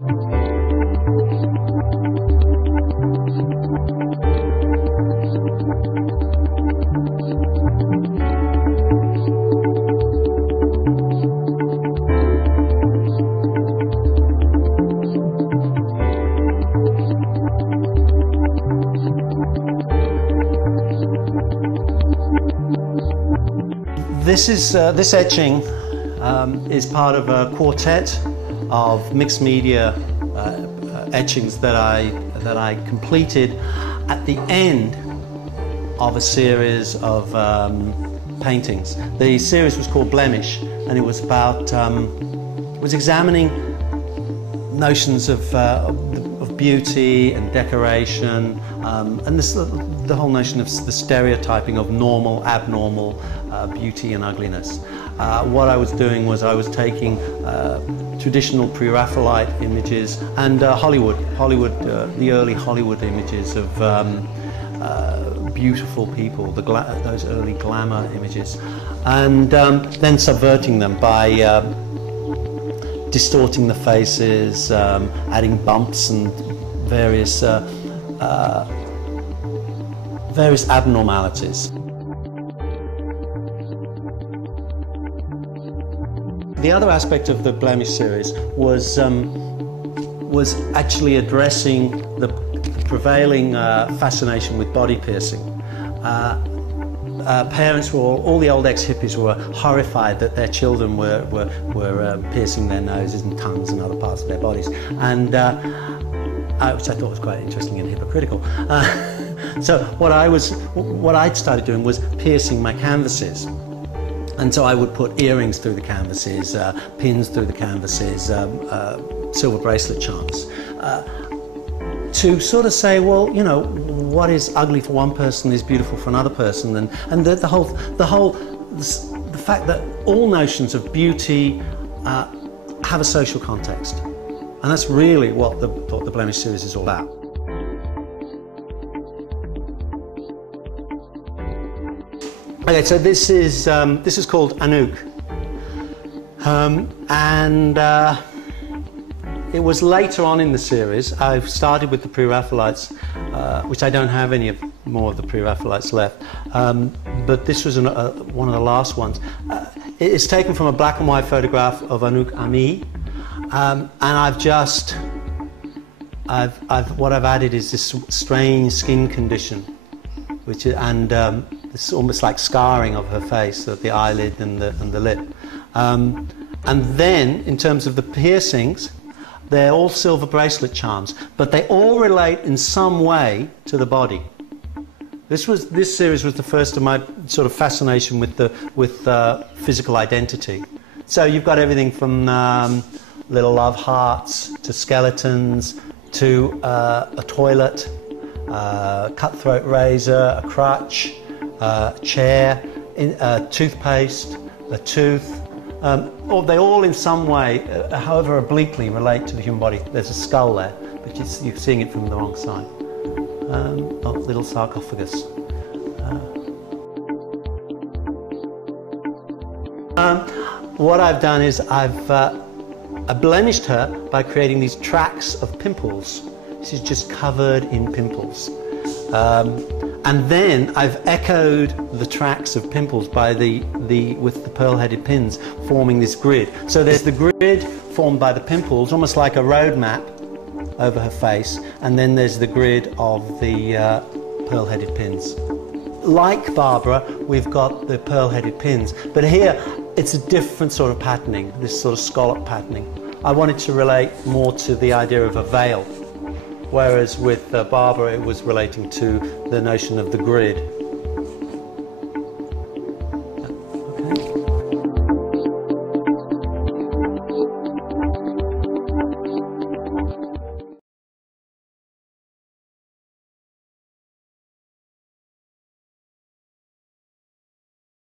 This etching is part of a quartet of mixed media etchings that I completed at the end of a series of paintings. The series was called Blemish, and it was about was examining notions of beauty and decoration, and the whole notion of the stereotyping of normal, abnormal, beauty and ugliness. What I was doing was I was taking traditional pre-Raphaelite images and Hollywood, the early Hollywood images of beautiful people, those early glamour images, and then subverting them by distorting the faces, adding bumps and various abnormalities. The other aspect of the Blemish series was actually addressing the prevailing fascination with body piercing. Parents were all the old ex-hippies were horrified that their children were piercing their noses and tongues and other parts of their bodies, and which I thought was quite interesting and hypocritical. So what I'd started doing was piercing my canvases. And so I would put earrings through the canvases, pins through the canvases, silver bracelet charms, to sort of say, well, you know, what is ugly for one person is beautiful for another person, and the fact that all notions of beauty have a social context, and that's really what the Blemish series is all about. Okay, so this is called Anouk, and it was later on in the series. I started with the Pre-Raphaelites, which I don't have any more of the Pre-Raphaelites left, but this was one of the last ones. It's taken from a black and white photograph of Anouk Ami, and what I've added is this strange skin condition, which it's almost like scarring of her face, of the eyelid and the lip. And then, in terms of the piercings, they're all silver bracelet charms, but they all relate in some way to the body. This series was the first of my sort of fascination with physical identity. So you've got everything from little love hearts to skeletons to a toilet, cutthroat razor, a crutch, a chair, a toothpaste, a tooth. They all in some way, however obliquely, relate to the human body. There's a skull there, but you're seeing it from the wrong side. Little sarcophagus. What I've done is I've blemished her by creating these tracks of pimples. This is just covered in pimples. And then I've echoed the tracks of pimples by with the pearl-headed pins, forming this grid. So there's the grid formed by the pimples, almost like a road map over her face, and then there's the grid of the pearl-headed pins. Like Barbara, we've got the pearl-headed pins, but here it's a different sort of patterning, this sort of scallop patterning. I wanted to relate more to the idea of a veil, whereas with Barbara it was relating to the notion of the grid.